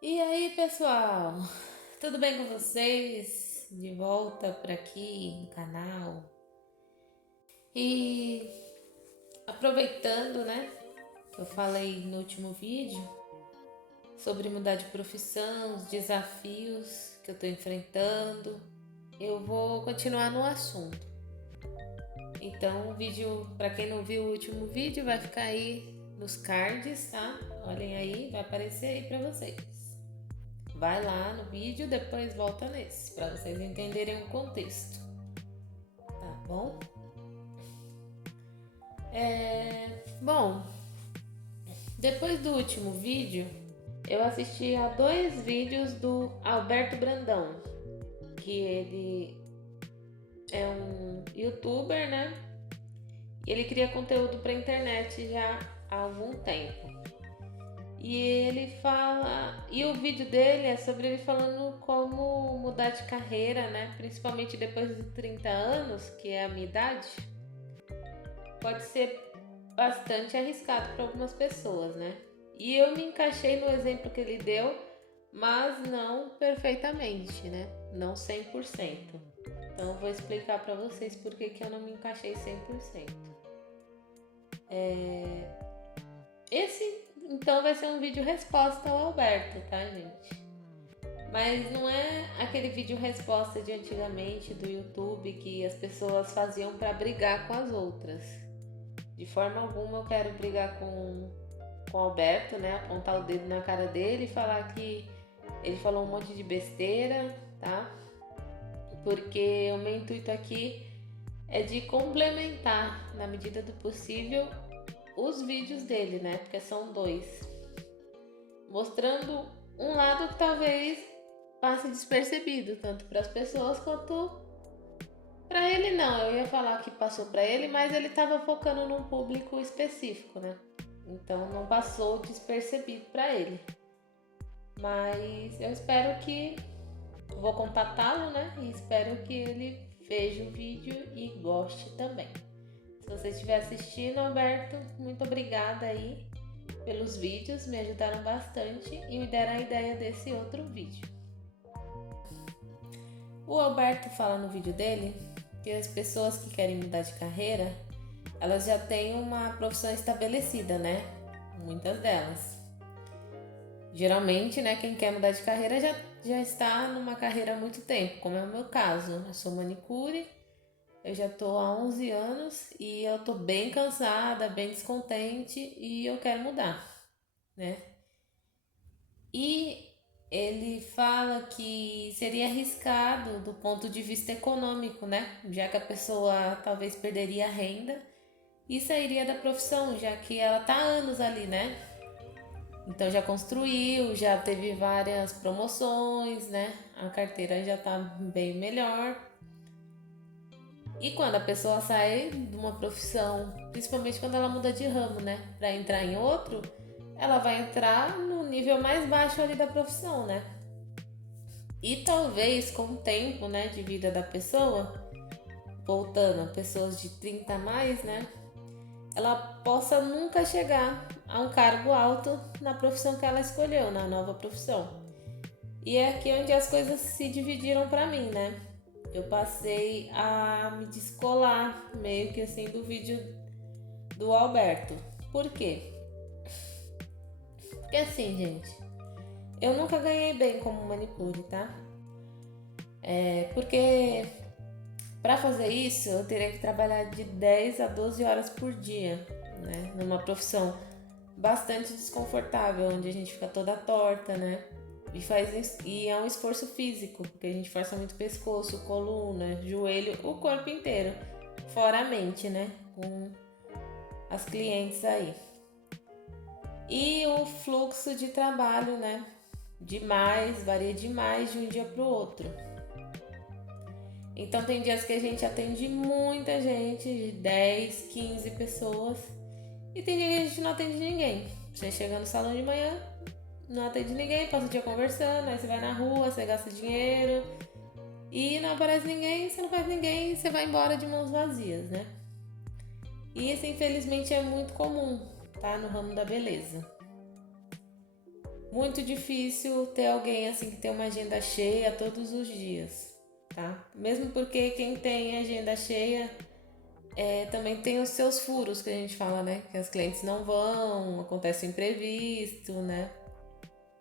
E aí, pessoal? Tudo bem com vocês? De volta por aqui no canal. E aproveitando, né, que eu falei no último vídeo sobre mudar de profissão, os desafios que eu tô enfrentando, eu vou continuar no assunto. Então, o vídeo, para quem não viu o último vídeo, vai ficar aí nos cards, tá? Olhem aí, vai aparecer aí para vocês. Vai lá no vídeo, depois volta nesse, para vocês entenderem o contexto, tá bom? Bom, depois do último vídeo, eu assisti a dois vídeos do Alberto Brandão, que ele é um youtuber, né? E ele cria conteúdo para internet já há algum tempo. E ele fala, e o vídeo dele é sobre ele falando como mudar de carreira, né? Principalmente depois de 30 anos, que é a minha idade, pode ser bastante arriscado para algumas pessoas, né? E eu me encaixei no exemplo que ele deu, mas não perfeitamente, né? Não 100%. Então eu vou explicar para vocês por que eu não me encaixei 100%. Esse então vai ser um vídeo resposta ao Alberto, tá, gente? Mas não é aquele vídeo resposta de antigamente do YouTube que as pessoas faziam para brigar com as outras. De forma alguma eu quero brigar com o Alberto, né? Apontar o dedo na cara dele e falar que ele falou um monte de besteira, tá? Porque o meu intuito aqui é de complementar, na medida do possível, os vídeos dele, né? Porque são dois. Mostrando um lado que talvez passe despercebido, tanto para as pessoas quanto para ele. Não, eu ia falar que passou para ele, mas ele estava focando num público específico, né? Então não passou despercebido para ele. Mas eu espero que vou contatá-lo, né? E espero que ele veja o vídeo e goste também. Se você estiver assistindo, Alberto, muito obrigada aí pelos vídeos, me ajudaram bastante e me deram a ideia desse outro vídeo. O Alberto fala no vídeo dele que as pessoas que querem mudar de carreira, elas já têm uma profissão estabelecida, né? Muitas delas. Geralmente, né, quem quer mudar de carreira já está numa carreira há muito tempo, como é o meu caso. Eu sou manicure, eu já estou há 11 anos e eu estou bem cansada, bem descontente e eu quero mudar, né? E ele fala que seria arriscado do ponto de vista econômico, né? Já que a pessoa talvez perderia a renda e sairia da profissão, já que ela tá há anos ali, né? Então já construiu, já teve várias promoções, né? A carteira já tá bem melhor. E quando a pessoa sai de uma profissão, principalmente quando ela muda de ramo, né, para entrar em outro, ela vai entrar no nível mais baixo ali da profissão, né? E talvez com o tempo, né, de vida da pessoa, voltando a pessoas de 30 a mais, né, ela possa nunca chegar a um cargo alto na profissão que ela escolheu, na nova profissão. E é aqui onde as coisas se dividiram para mim, né? Eu passei a me descolar meio que assim do vídeo do Alberto. Por quê? Porque assim, gente, eu nunca ganhei bem como manicure, tá? Porque para fazer isso eu teria que trabalhar de 10 a 12 horas por dia, né? Numa profissão bastante desconfortável, onde a gente fica toda torta, né? E é um esforço físico, porque a gente força muito pescoço, coluna, joelho, o corpo inteiro, fora a mente, né? Com as clientes aí. E o fluxo de trabalho, né? Demais, varia demais de um dia para o outro. Então tem dias que a gente atende muita gente, de 10, 15 pessoas, e tem dia que a gente não atende ninguém. Você chega no salão de manhã, não atende ninguém, passa o dia conversando, aí você vai na rua, você gasta dinheiro e não aparece ninguém, você não faz ninguém, você vai embora de mãos vazias, né? E isso infelizmente é muito comum, tá? No ramo da beleza. muito difícil ter alguém assim que tem uma agenda cheia todos os dias, tá? Mesmo porque quem tem agenda cheia também tem os seus furos que a gente fala, né? Que as clientes não vão, acontece imprevisto, né?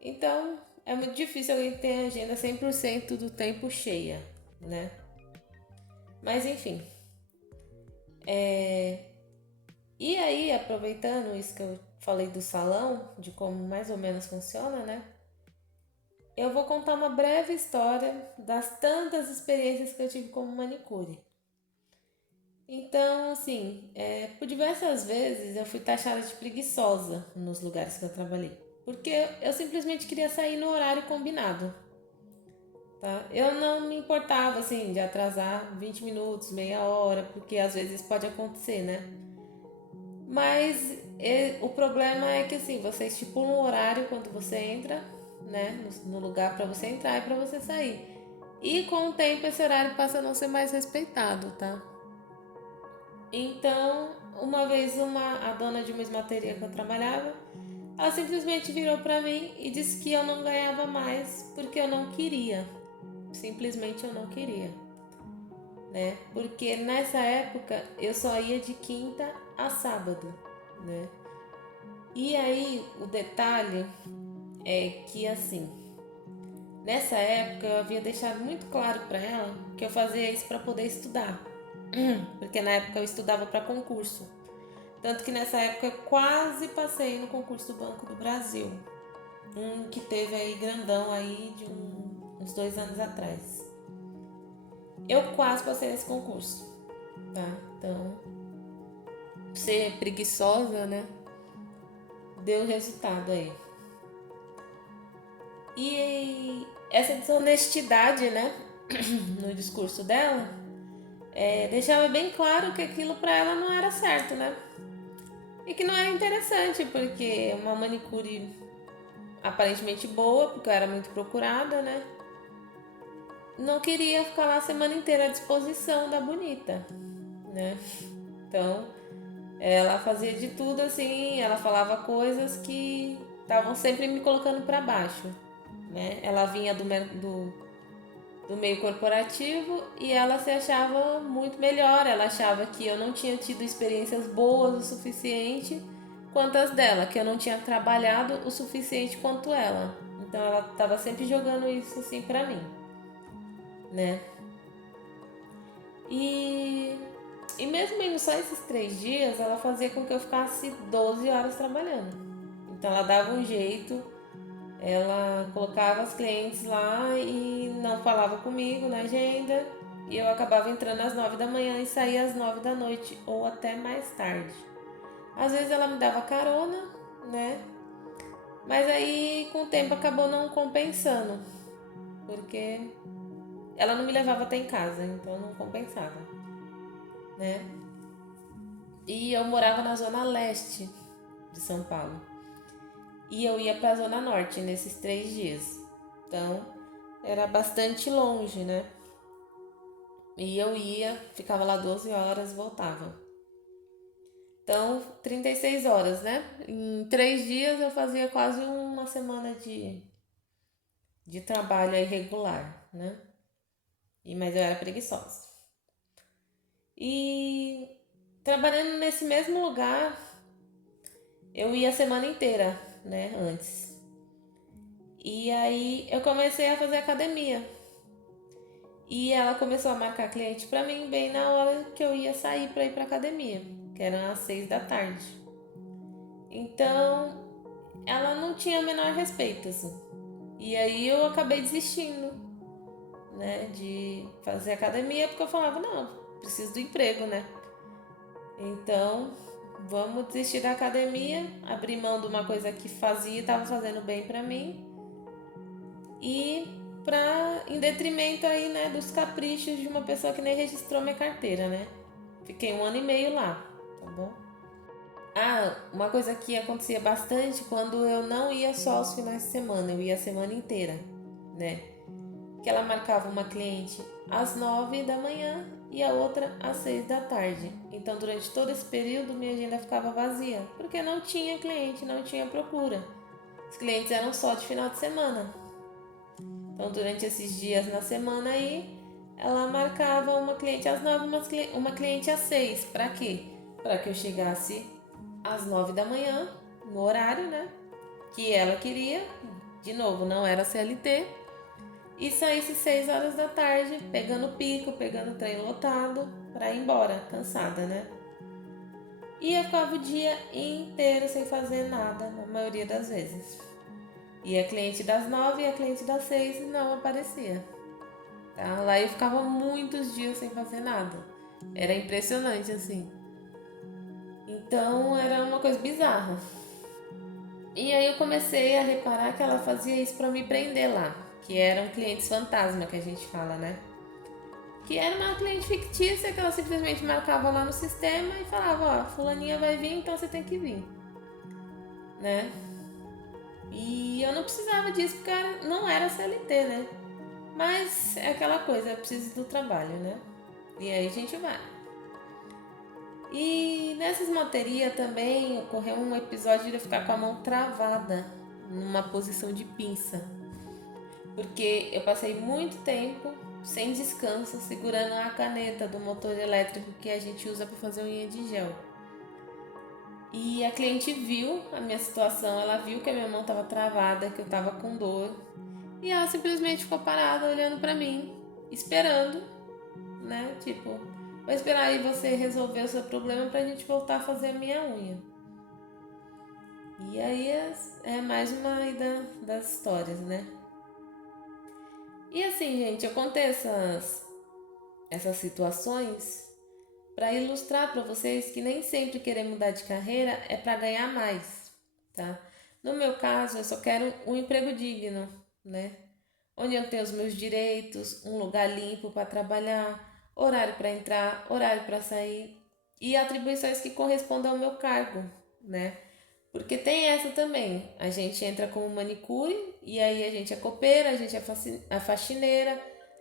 Então é muito difícil alguém ter a agenda 100% do tempo cheia, né? Mas enfim, e aí, aproveitando isso que eu falei do salão, de como mais ou menos funciona, né? Eu vou contar uma breve história das tantas experiências que eu tive como manicure. Então, assim, por diversas vezes eu fui taxada de preguiçosa nos lugares que eu trabalhei. Porque eu simplesmente queria sair no horário combinado, tá? Eu não me importava, assim, de atrasar 20 minutos, meia hora, porque às vezes pode acontecer, né? Mas o problema é que assim, você estipula um horário quando você entra, né, no lugar para você entrar e para você sair. E com o tempo esse horário passa a não ser mais respeitado, tá? Então, uma vez a dona de uma esmateria que eu trabalhava, ela simplesmente virou para mim e disse que eu não ganhava mais porque eu não queria. Simplesmente eu não queria, né? Porque nessa época eu só ia de quinta a sábado, né? E aí, o detalhe é que assim, nessa época eu havia deixado muito claro para ela que eu fazia isso para poder estudar, porque na época eu estudava para concurso. Tanto que nessa época eu quase passei no concurso do Banco do Brasil, um que teve aí grandão aí de uns 2 anos atrás. Eu quase passei nesse concurso, tá? Então, ser preguiçosa, né? Deu resultado aí. E essa desonestidade, né, no discurso dela, deixava bem claro que aquilo para ela não era certo, né? E que não era interessante, porque uma manicure aparentemente boa, porque eu era muito procurada, né? Não queria ficar lá a semana inteira à disposição da bonita, né? Então, ela fazia de tudo assim, ela falava coisas que estavam sempre me colocando para baixo, né? Ela vinha do meio corporativo e ela se achava muito melhor. Ela achava que eu não tinha tido experiências boas o suficiente quanto as dela, que eu não tinha trabalhado o suficiente quanto ela. Então ela estava sempre jogando isso assim pra mim, né? E, e mesmo indo só esses 3 dias, ela fazia com que eu ficasse 12 horas trabalhando. Então ela dava um jeito, ela colocava as clientes lá e não falava comigo na agenda. E eu acabava entrando às 9 da manhã e saía às 9 da noite ou até mais tarde. Às vezes ela me dava carona, né? Mas aí com o tempo acabou não compensando, porque ela não me levava até em casa, então não compensava, né? E eu morava na zona leste de São Paulo. E eu ia para a zona norte nesses 3 dias. Então era bastante longe, né? E eu ia, ficava lá 12 horas, voltava. Então, 36 horas, né? Em 3 dias eu fazia quase uma semana de trabalho aí regular, né? Mas eu era preguiçosa. E trabalhando nesse mesmo lugar, eu ia a semana inteira, né? Antes. E aí eu comecei a fazer academia. E ela começou a marcar cliente pra mim bem na hora que eu ia sair pra ir pra academia, que eram às 6 da tarde. Então, ela não tinha o menor respeito, assim. E aí eu acabei desistindo, né, de fazer academia, porque eu falava, não, preciso do emprego, né? Então, vamos desistir da academia, abrir mão de uma coisa que fazia e estava fazendo bem pra mim. E em detrimento aí, né, dos caprichos de uma pessoa que nem registrou minha carteira, né? Fiquei 1 ano e meio lá, tá bom? Ah, uma coisa que acontecia bastante quando eu não ia só aos finais de semana, eu ia a semana inteira, né? Que ela marcava uma cliente às 9 da manhã e a outra às 6 da tarde. Então, durante todo esse período, minha agenda ficava vazia, porque não tinha cliente, não tinha procura. os clientes eram só de final de semana. Então, durante esses dias na semana aí, ela marcava uma cliente às 9, uma cliente às 6. Para quê? Para que eu chegasse às 9 da manhã, no horário, né? Que ela queria. De novo, não era CLT. E saísse 6 horas da tarde, pegando pico, pegando trem lotado, para ir embora, cansada, né? E eu ficava o dia inteiro sem fazer nada, na maioria das vezes. E a cliente das 9 e a cliente das 6 não aparecia. Tá? Lá eu ficava muitos dias sem fazer nada. Era impressionante, assim. Então era uma coisa bizarra. E aí eu comecei a reparar que ela fazia isso para me prender lá. Que eram clientes fantasma, que a gente fala, né? Que era uma cliente fictícia que ela simplesmente marcava lá no sistema e falava, ó, fulaninha vai vir, então você tem que vir. Né? E eu não precisava disso porque não era CLT, né? Mas é aquela coisa, eu preciso do trabalho, né? E aí a gente vai. E nessa esmalteria também ocorreu um episódio de eu ficar com a mão travada numa posição de pinça. Porque eu passei muito tempo sem descanso segurando a caneta do motor elétrico que a gente usa para fazer unha de gel. E a cliente viu a minha situação, ela viu que a minha mão estava travada, que eu estava com dor. E ela simplesmente ficou parada olhando para mim, esperando, né? Tipo, vou esperar aí você resolver o seu problema pra gente voltar a fazer a minha unha. E aí é mais uma aí das histórias, né? E assim, gente, eu contei essas situações para ilustrar para vocês que nem sempre querer mudar de carreira é para ganhar mais, tá? No meu caso, eu só quero um emprego digno, né? Onde eu tenho os meus direitos, um lugar limpo para trabalhar, horário para entrar, horário para sair e atribuições que correspondam ao meu cargo, né? Porque tem essa também, a gente entra como manicure e aí a gente é copeira, a gente é a faxineira,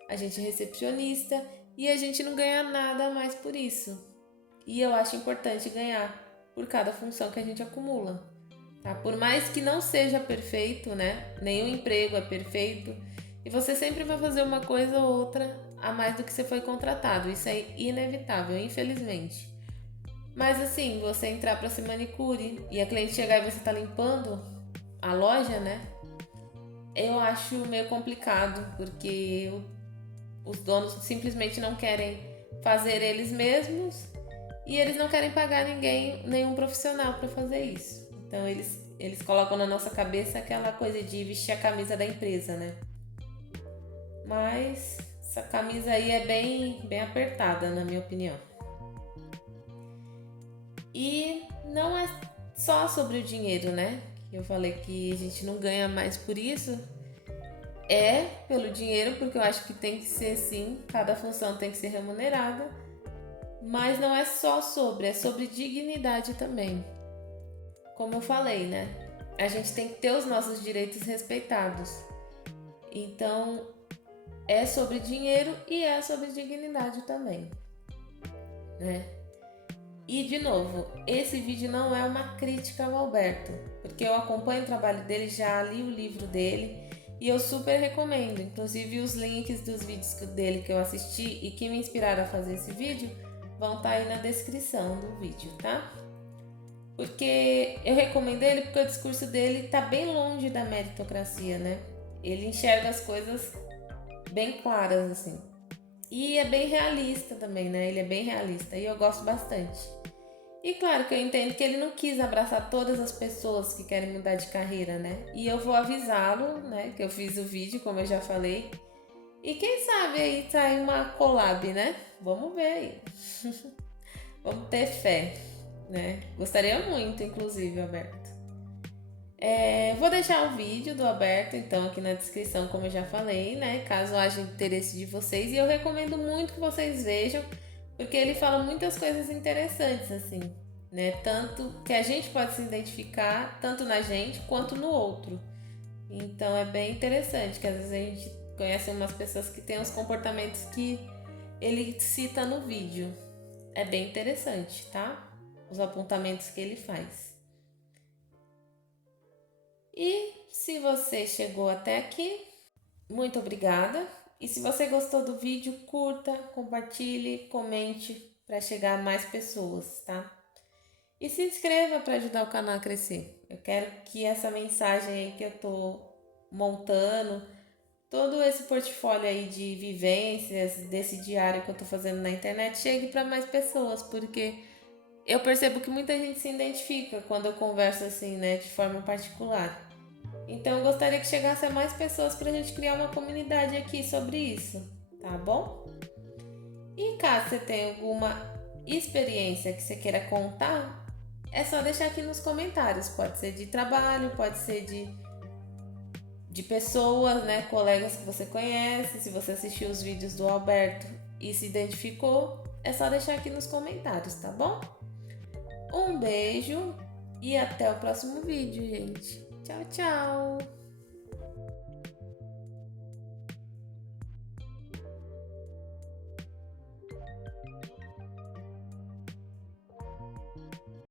a gente é recepcionista e a gente não ganha nada a mais por isso. E eu acho importante ganhar por cada função que a gente acumula. Tá? Por mais que não seja perfeito, né? Nenhum emprego é perfeito. E você sempre vai fazer uma coisa ou outra a mais do que você foi contratado. Isso é inevitável, infelizmente. Mas assim, você entrar para ser manicure e a cliente chegar e você tá limpando a loja, né? Eu acho meio complicado, porque os donos simplesmente não querem fazer eles mesmos e eles não querem pagar nenhum profissional para fazer isso. Então eles colocam na nossa cabeça aquela coisa de vestir a camisa da empresa, né? Mas essa camisa aí é bem apertada, na minha opinião. E não é só sobre o dinheiro, né? Eu falei que a gente não ganha mais por isso. É pelo dinheiro, porque eu acho que tem que ser sim, cada função tem que ser remunerada. Mas não é só sobre, é sobre dignidade também. Como eu falei, né? A gente tem que ter os nossos direitos respeitados. Então, é sobre dinheiro e é sobre dignidade também, né? E de novo, esse vídeo não é uma crítica ao Alberto, porque eu acompanho o trabalho dele, já li o livro dele e eu super recomendo. Inclusive os links dos vídeos dele que eu assisti e que me inspiraram a fazer esse vídeo vão estar aí na descrição do vídeo, tá? Porque eu recomendo ele porque o discurso dele tá bem longe da meritocracia, né? Ele enxerga as coisas bem claras, assim. E é bem realista também, né? Ele é bem realista e eu gosto bastante. E claro que eu entendo que ele não quis abraçar todas as pessoas que querem mudar de carreira, né? E eu vou avisá-lo, né? Que eu fiz o vídeo, como eu já falei. E quem sabe aí sai uma collab, né? Vamos ver aí. Vamos ter fé, né? Gostaria muito, inclusive, Alberto. Vou deixar o vídeo do Alberto, então, aqui na descrição, como eu já falei, né? Caso haja interesse de vocês. E eu recomendo muito que vocês vejam, porque ele fala muitas coisas interessantes, assim, né? Tanto que a gente pode se identificar, tanto na gente quanto no outro. Então é bem interessante, que às vezes a gente conhece umas pessoas que têm os comportamentos que ele cita no vídeo. É bem interessante, tá? Os apontamentos que ele faz. E se você chegou até aqui, muito obrigada. E se você gostou do vídeo, curta, compartilhe, comente para chegar a mais pessoas, tá? E se inscreva para ajudar o canal a crescer. Eu quero que essa mensagem aí que eu tô montando, todo esse portfólio aí de vivências, desse diário que eu tô fazendo na internet, chegue para mais pessoas, porque eu percebo que muita gente se identifica quando eu converso assim, né, de forma particular. Então eu gostaria que chegasse a mais pessoas para a gente criar uma comunidade aqui sobre isso, tá bom? E caso você tenha alguma experiência que você queira contar, é só deixar aqui nos comentários. Pode ser de trabalho, pode ser de pessoas, né, colegas que você conhece. Se você assistiu os vídeos do Alberto e se identificou, é só deixar aqui nos comentários, tá bom? Um beijo e até o próximo vídeo, gente. Tchau, tchau!